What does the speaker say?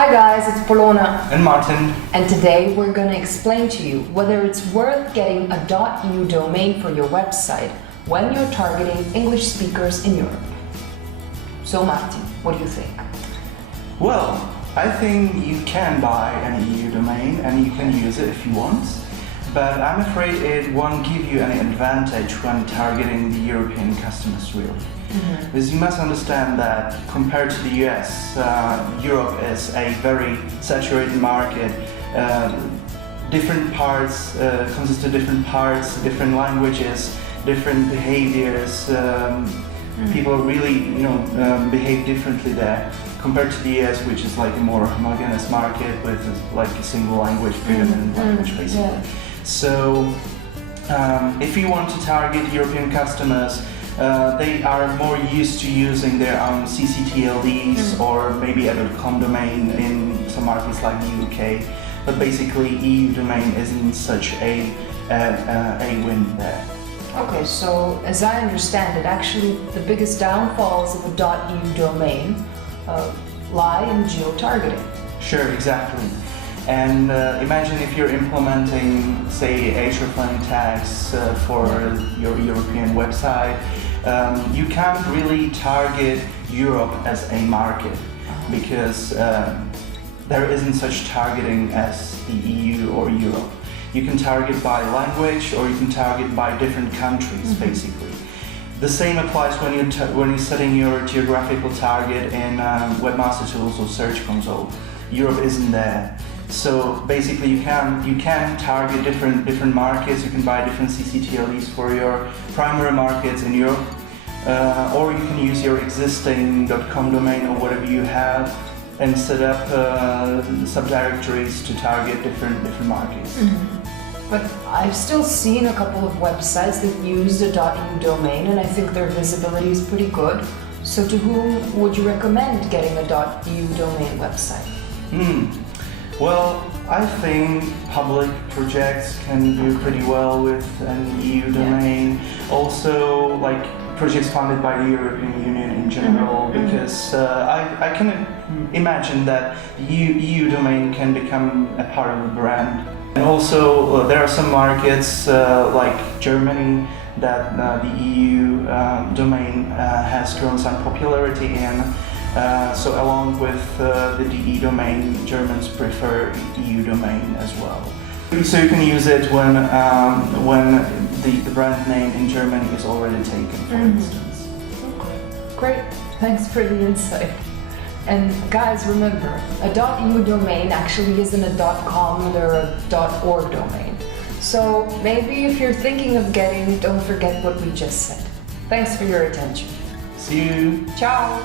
Hi guys, it's Polona and Martin. and today we're going to explain to you whether it's worth getting a .eu domain for your website when you're targeting English speakers in Europe. So Martin, what do you think? Well, I think you can buy an EU domain and you can use it if you want, but I'm afraid it won't give you any advantage when targeting the European customers really. Because you must understand that compared to the US, Europe is a very saturated market. Different parts consist of different parts, different languages, different behaviors. People really, behave differently there compared to the US, which is like a more homogeneous market with like a single language, predominant language basically. Yeah. So, if you want to target European customers, they are more used to using their own CCTLDs or maybe a .com domain in some markets like the UK. But basically, EU domain isn't such a win there. Okay, so as I understand it, actually the biggest downfalls of a .eu domain lie in geo-targeting. Sure, exactly. And imagine if you're implementing, say, hreflang tags for your European website. You can't really target Europe as a market because there isn't such targeting as the EU or Europe. You can target by language or you can target by different countries, basically. The same applies when you're setting your geographical target in Webmaster Tools or Search Console. Europe isn't there. So basically you can target different markets, you can buy different CCTLDs for your primary markets in Europe, or you can use your existing .com domain or whatever you have and set up subdirectories to target different markets. But I've still seen a couple of websites that use the .eu domain and I think their visibility is pretty good. So to whom would you recommend getting a .eu domain website? Well, I think public projects can do pretty well with an EU domain. Also, like projects funded by the European Union in general, because I can imagine that the EU domain can become a part of the brand. And also, there are some markets like Germany that the EU domain has grown some popularity in. So along with the DE domain, Germans prefer EU domain as well. So you can use it when the brand name in Germany is already taken, for instance. Okay, great. Thanks for the insight. And guys, remember, a .eu domain actually isn't a .com or a .org domain. So maybe if you're thinking of getting, don't forget what we just said. Thanks for your attention. See you. Ciao!